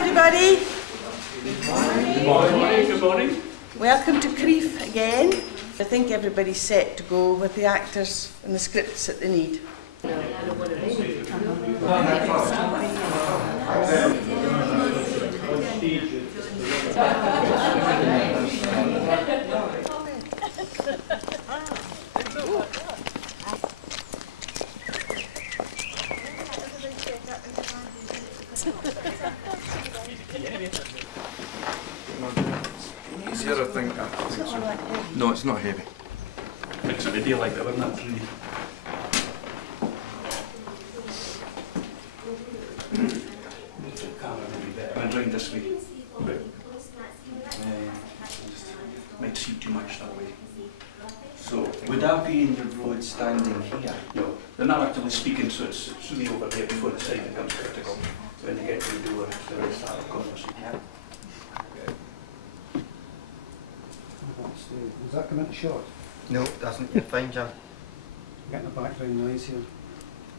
everybody. Good morning. Good morning. Welcome to Crieff again. I think everybody's set to go with the actors and the scripts that they need. Easier, I think. No, it's not heavy. It's a video like that, wasn't it? Really? I'm going this way. Might see too much that way. So, would I be in the road standing here? No, they're not actively speaking, so it's really over there before the side becomes critical. When they get to the door, there is that conversation. Does that come into shot? No, it doesn't. You're fine, John. Getting the background noise here.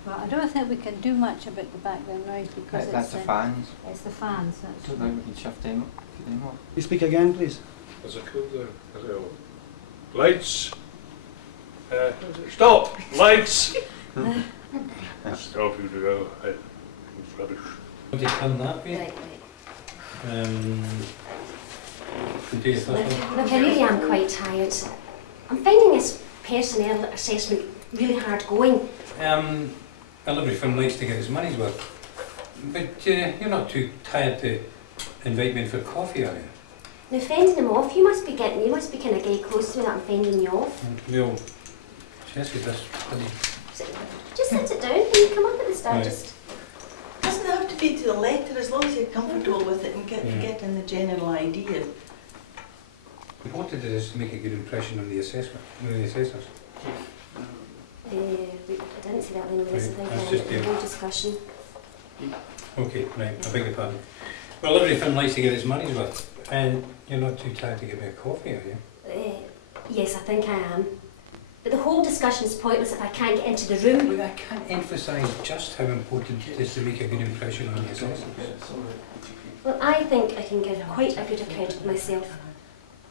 Well, I don't think we can do much about the background noise because That's the fans. it's the fans. That's Don't think we can shift them up. You speak again, please. Is it cool there? Is it all? Lights! Stop! Lights! Stop, you go. It's rubbish. Would you come that way? right. Do your first one. Look, I really am quite tired. I'm finding this personnel assessment really hard going. Well, every film likes to get his money's worth. But you're not too tired to invite me in for coffee, are you? Now, fending him off, you must be kind of getting close to me that I'm fending you off. Well, Jessie, that's bloody... Just sit it down and you come up at the start. Right. Just Doesn't have to be to the letter as long as you're comfortable with it and getting the general idea. What did it is to make a good impression on the assessment, on the assessors? I didn't see that in the list. I That's think just no discussion. Okay, right, I beg your pardon. Well, every film likes to get his money's worth. And you're not too tired to get me a coffee, are you? Yes, I think I am. But the whole discussion is pointless if I can't get into the room. Well, I can't emphasise just how important it is to make a good impression on the assessors. Well, I think I can give quite a good account of myself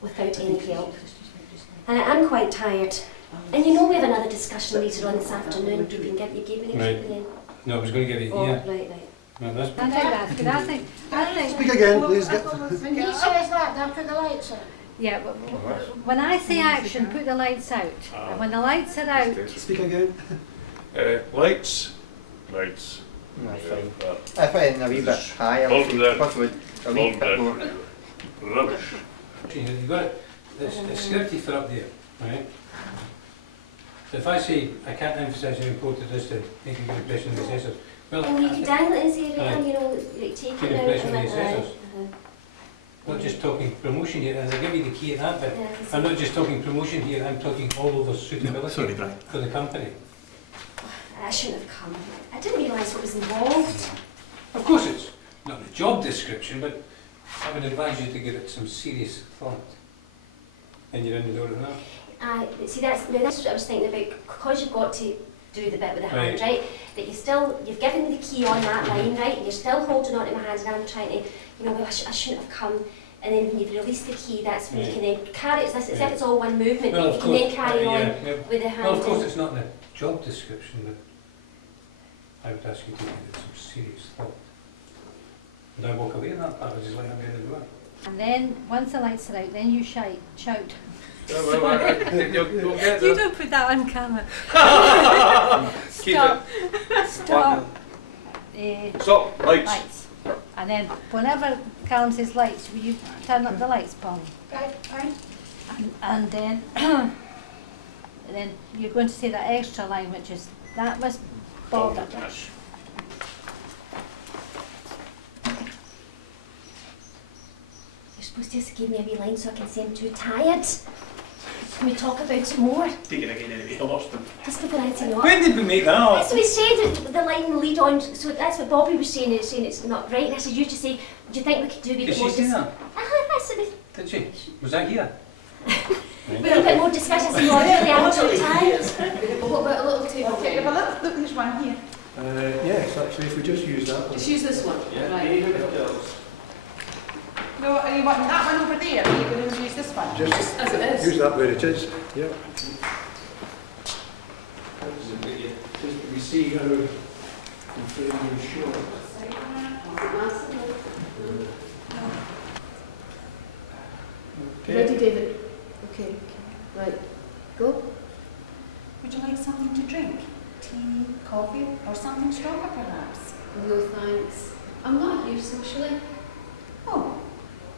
without any help. And I am quite tired. And you know we have another discussion later on this afternoon. You gave me the Right. key then. No, I was going to give you, Oh, yeah. right. No, that's... I think that's good. I think. Speak again, please. When he says that, they'll put the lights on. Yeah, but when I say action, put the lights out. And when the lights are out, Speak again. Lights. Lights. That's fine. If I'm a wee bit higher, Hold them there. possibly a wee bit more. Rubbish. You've got it. It's scripted for up there, right? So if I say I can't emphasise how important it is to make a good impression on the assessors, well, Oh, you can dangle it and say, Aye. right, you know, like, take Good it out. impression and on the then- assessors. aye, not just talking promotion here, and I'll give you the key at that bit. Yeah, I can see. I'm not just talking promotion here, I'm talking all over suitability Sorry, Brian. for the company. I shouldn't have come. I didn't realise what was involved. Of course it's not a job description, but I would advise you to give it some serious thought. And you're in the door of that. See, that's what I was thinking about, because you've got to do the bit with the hand, Right. right? That you've given me the key on that line, right? And you're still holding on to my hands and I'm trying to, you know, well, I shouldn't have come. And then when you've released the key, that's when you can then carry it, as if it's all one movement, Well, you of can then course, carry on yeah. with the hand. Well, of course it's not in the job description, but I would ask you to give it some serious thought. And don't walk away in that part, I just let them in the door. and then once the lights are out, then you shout. You'll get You that. don't put that on camera. Keep Stop. it. Stop. Stop. Lights. Lights. And then whenever Callum says lights, will you turn up the lights, Paul? Right, fine. And then, and then you're going to say that extra line, which is that must bother. You're supposed to just give me a wee line so I can say I'm too tired. Can we talk about it more? Take it again anyway, I lost them. Just before I say not. When did we make that up? That's what we said, the line will lead on, so that's what Bobby was saying it's not right. And I said, you just say, do you think we could do a wee Did bit she more say that? That's it. Did she? Was that here? A wee bit more discussion. I said, no, I really am too tired. What about a little table? Okay, have a look at this one here. Yes, actually, if we just use that one. Just use this one. Yeah. Right. No, are you wanting that one over there, or are you going to use this one? Just as it is. use that where it is, yeah. Just we see how the frame is short. Ready, David? Okay. Right. Go. Would you like something to drink? Tea, coffee, or something stronger perhaps? No thanks. I'm not here socially. Oh,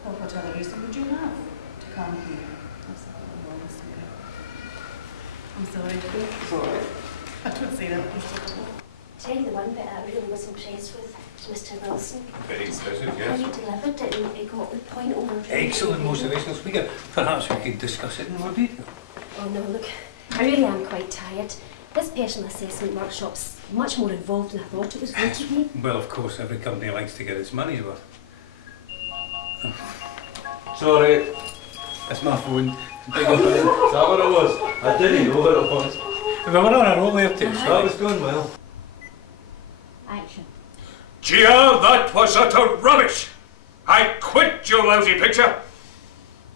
well, what other reason would you have to come here? I'm sorry. Sorry. I don't say that. Tell you the one bit I really was impressed with was Mr. Wilson. Very impressive, How he delivered it and he got the point over. Excellent motivational speaker. Perhaps we could discuss it in more detail. Oh no, look, I really am quite tired. This personal assessment workshop's much more involved than I thought it was going to be. Well, of course, every company likes to get its money's worth. Sorry, That's my phone. Big is that what it was? I didn't know what it was. We were on a roll there too. That was going well. Action. Gia, that was utter rubbish. I quit your lousy picture.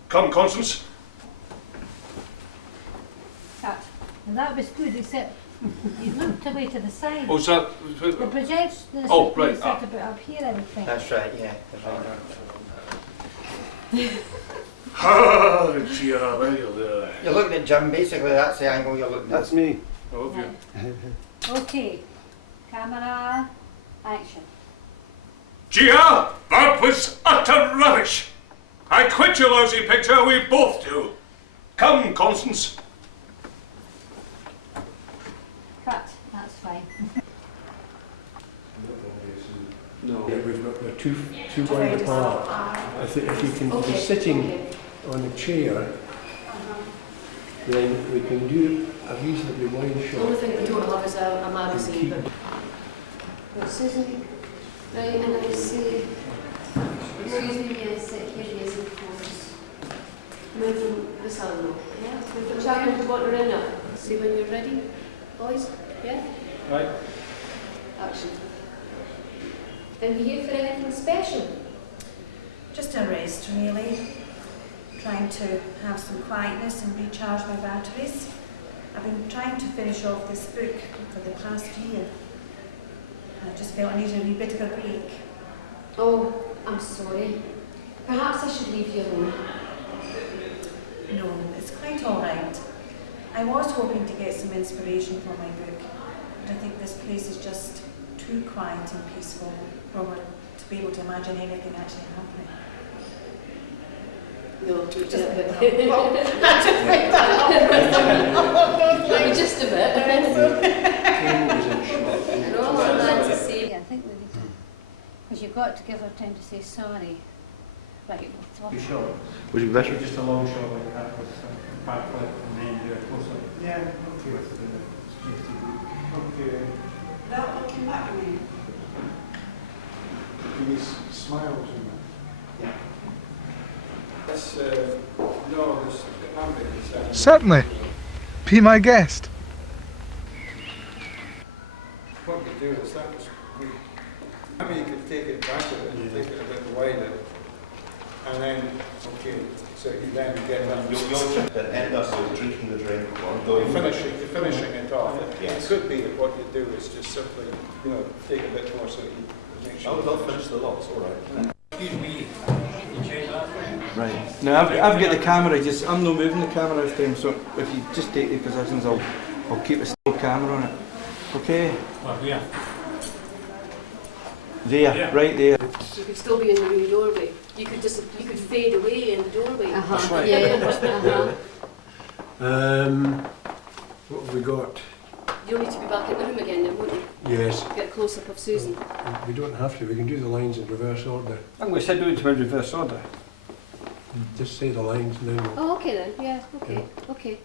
Come, Constance. Cut. And that was good, except you looked away to the side. Oh, that? The projection is Oh, right, set about up here, I would think. That's right, yeah. Ah, Gia, there you're there. You're looking at Jim, basically, that's the angle you're looking at. That's me. Oh, have you? Okay. Camera, action. Gia, that was utter rubbish. I quit your lousy picture, we both do. Come, Constance. Cut. That's fine. No. Yeah, we've got, we're too wide apart. If you can be sitting on a chair, then we can do a reasonably wide The shot. only thing we don't have is a magazine. keep- Right, Susan. Right, and I say, excuse me, yes, here is of course. Move from the sun. Yeah, move from Chapman to water in now. See when you're ready, boys? Yeah? Right. Action. And you here for anything special? Just a rest, really. Trying to have some quietness and recharge my batteries. I've been trying to finish off this book for the past year. I just felt I needed a wee bit of a break. Oh, I'm sorry. Perhaps I should leave you alone. No, it's quite all right. I was hoping to get some inspiration for my book, but I think this place is just too quiet and peaceful for me to be able to imagine anything actually happening. No, Just just a a bit. bit. Just a bit. Table was in shot. No, I'm glad to see. Yeah, I think we need to. Because you've got to give her time to say sorry. Right, we'll You talk. sure? Would it be better? Just a long shot like that with a backflip and then do a close-up. Yeah, okay with the okay. Without looking back at me. These smiles and that. This, no, this ambulance. Certainly. Be my guest. What we do is that was, I mean, you could take it back a bit and take it a bit wider. And then, okay, so you then get that. You'll end us drinking the drink You're finishing it off. Yes. It could be that what you do is just simply, take a bit more so you make sure. They'll finish the lots, all right. Excuse me. You change that? Right. Now I've got the camera, I'm not moving the camera this time, so if you just take the positions, I'll keep a still camera on it. Okay? Well, yeah. There, Yeah. right there. You could still be in the room doorway. You could fade away in the doorway. That's right. Yeah. What have we got? You'll need to be back in the room again then, won't you? Yes. Get a close-up of Susan. We don't have to, we can do the lines in reverse order. I'm going to sit down to reverse order. Just say the lines and then we'll... Oh, okay then. Yeah, okay, okay.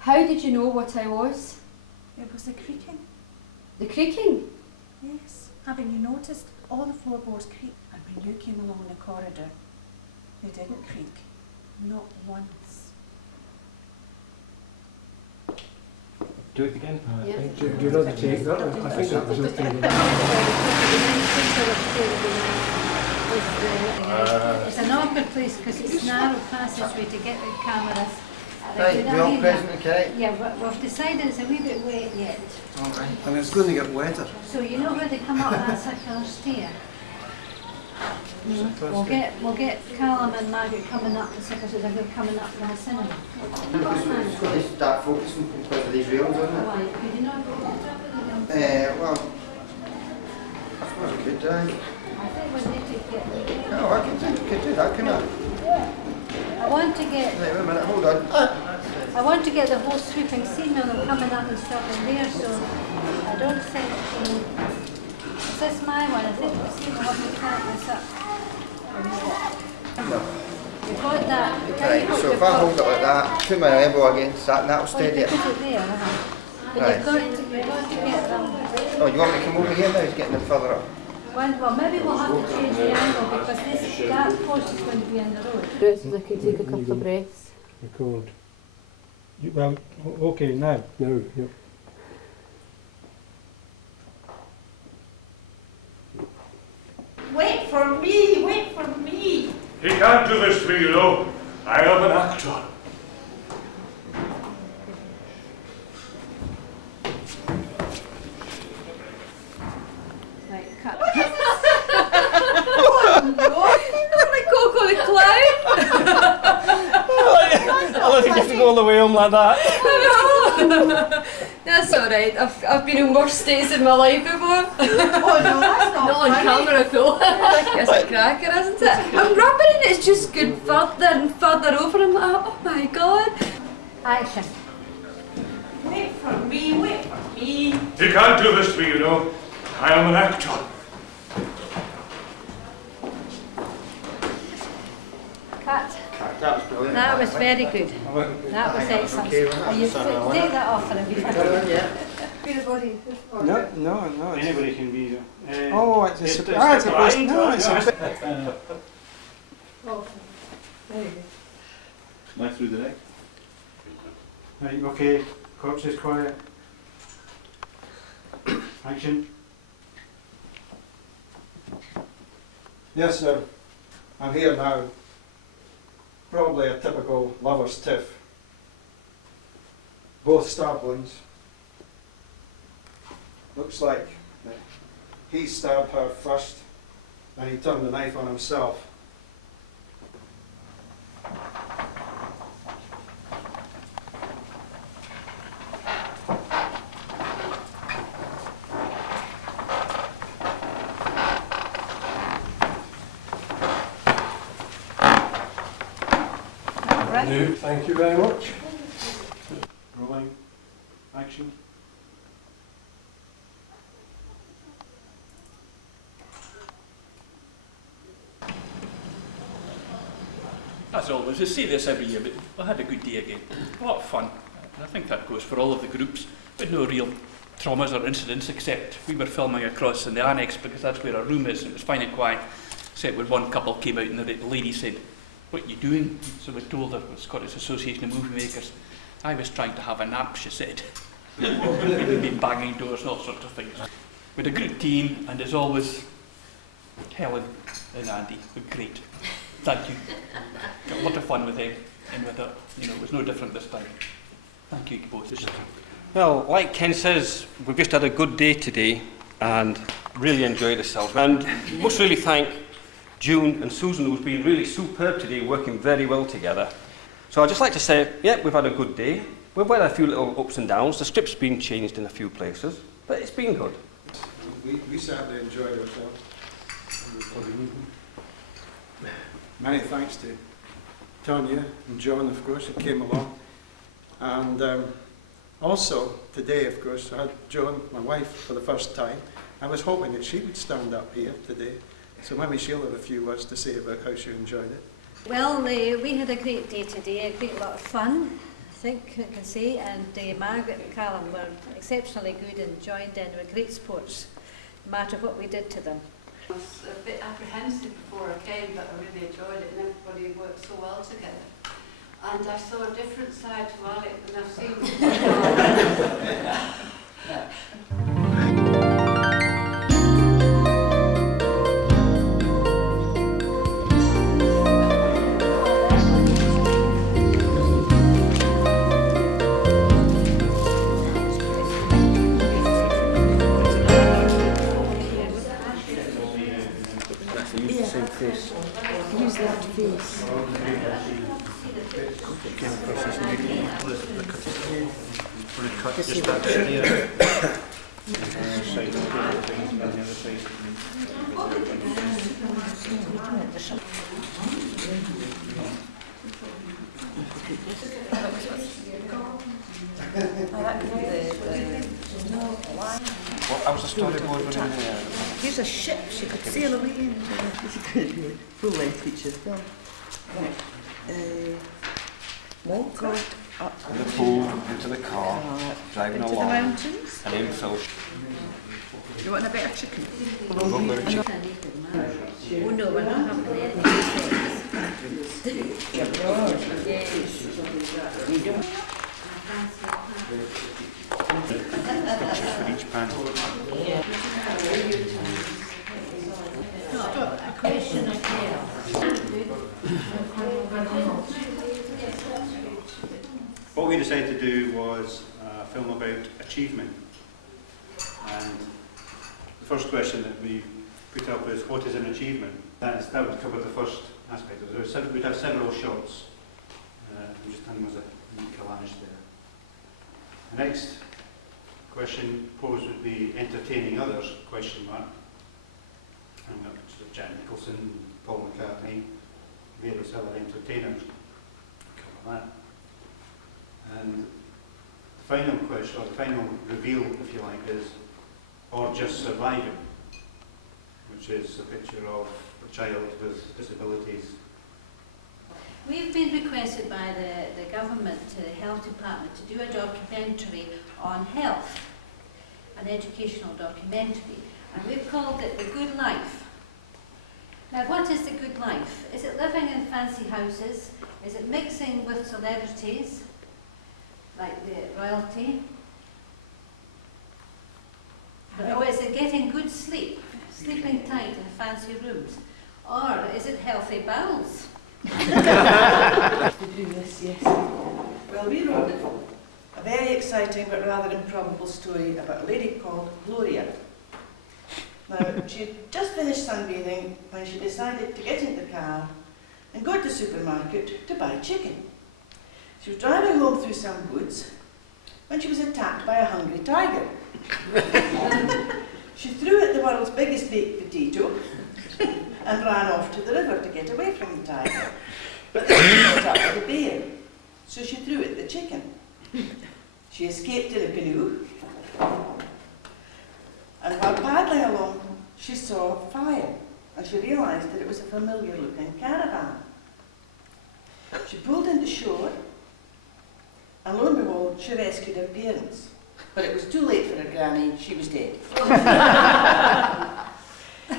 How did you know what I was? It was the creaking. The creaking? Yes. Haven't you noticed? All the floorboards creak. And when you came along the corridor, they didn't creak. Not once. Do it again? Yeah. Do you know the take that? I think that was okay. It's an awkward place because it's a narrow passageway to get the cameras. Right, we all present, okay? Yeah, we've decided it's a wee bit wet yet. Alright. And it's going to get wetter. So you know where they come up that circular stair? We'll get Callum and Margaret coming up the circular stair. They're coming up from the cinema. It's got to start focusing because of these rails, isn't it? Why? Could you not go to the top of the rails? Well, I suppose I could, I think we need to get the... No, I could do that, couldn't I? I want to get... Wait a minute, hold on. I want to get the whole sweeping scene of them coming up and stopping there, so I don't think... Is this my one? I think it's going to have to count this up. No. You've got that. Right, so if I hold it like that, put my elbow against that and that'll steady it. Put it there, But Right. you've got to get them... Oh, you want me to come over here now? He's getting them further up. Well, maybe we'll have to change the angle because that post is going to be in the road. Breaths, I could take a couple of breaths. Record. Well, okay, now. No, yep. Wait for me, wait for me. He can't do this to me, you know. I am an actor. Right, cut. Like Coco the Clown! I don't think you have to go all the way home like that. That's alright, I've been in worse states in my life before. Oh no, that's not Not on camera though. It's a cracker, isn't it? I'm rubbing and it's just going further and further over. I'm like, oh my god. Action. Wait for me, wait for me. He can't do this to me, you know. I am an actor. Cut. That was brilliant. That was very good. That was excellent. Okay, wasn't it? You take that off and it'll be fine. Yeah. No. Anybody can be. Oh, it's a surprise. No, it's a... Right through the neck. Right, okay, corpse is quiet. Action. Yes, sir. I'm here now. Probably a typical lover's tiff. Both starblings. Looks like he stabbed her first and he turned the knife on himself. No, thank you very much. Rolling. Action. As always, we say this every year, but we had a good day again. A lot of fun. And I think that goes for all of the groups, but no real traumas or incidents, except we were filming across in the annex because that's where our room is, and it was fine and quiet, except when one couple came out and the lady said, "What are you doing?" So we told her, the Scottish Association of Movie Makers. "I was trying to have a nap," she said. We'd been banging doors and all sorts of things. We had a good team, and as always, Helen and Andy were great. Thank you. Got a lot of fun with them, and with it, it was no different this time. Thank you both. Well, like Ken says, we've just had a good day today and really enjoyed ourselves. And we must really thank June and Susan, who's been really superb today, working very well together. So I'd just like to say, yeah, we've had a good day. We've had a few little ups and downs. The script's been changed in a few places, but it's been good. We certainly enjoyed ourselves. Many thanks to Tanya and John, of course, who came along. And also, today, of course, I had Joan, my wife, for the first time. I was hoping that she would stand up here today. So maybe she'll have a few words to say about how she enjoyed it. Well, we had a great day today, a great lot of fun, I think I can say, and Margaret and Callum were exceptionally good and joined in with great sports, no matter what we did to them. I was a bit apprehensive before I came, but I really enjoyed it and everybody worked so well together. And I saw a different side to Alec than I've seen before. face. Who's that face? Came across this needle. Cut Just just so that there. Side of the things on the other side. What was the storyboard in there? Here's a ship she could sail away in. This is going to be a full-length feature film. Right. Walcott up In the pool, into the car, driving into the along, mountains. and then Phil. You want a bit of chicken? Oh no, we're not having any For each pan. a question of What we decided to do was a film about achievement. And the first question that we put up is, what is an achievement? That would cover the first aspect. We'd have several shots. We just done was a neat collage there. The next question posed would be entertaining others, question mark. And we've got sort of Jack Nicholson, Paul McCartney, various other entertainers. Cover that. And the final question, or the final reveal, if you like, is, or just surviving, which is a picture of a child with disabilities. We've been requested by the government, the health department, to do a documentary on health, an educational documentary, and we've called it The Good Life. Now, what is the good life? Is it living in fancy houses? Is it mixing with celebrities, like the royalty? Or is it getting good sleep, sleeping tight in fancy rooms? Or is it healthy bowels? To do this, yes. Well, we wrote a very exciting but rather improbable story about a lady called Gloria. Now, she had just finished sunbathing when she decided to get into the car and go to the supermarket to buy chicken. She was driving home through some woods when she was attacked by a hungry tiger. She threw at the world's biggest baked potato and ran off to the river to get away from the tiger. But then she met up with a bear, so she threw at the chicken. She escaped in a canoe, and while paddling along, she saw fire, and she realised that it was a familiar-looking caravan. She pulled into shore, and lo and behold, she rescued her parents. But it was too late for her granny, she was dead.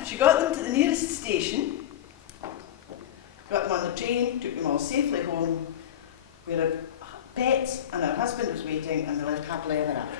She got them to the nearest station, got them on the train, took them all safely home, where her pets and her husband was waiting, and they lived happily ever after.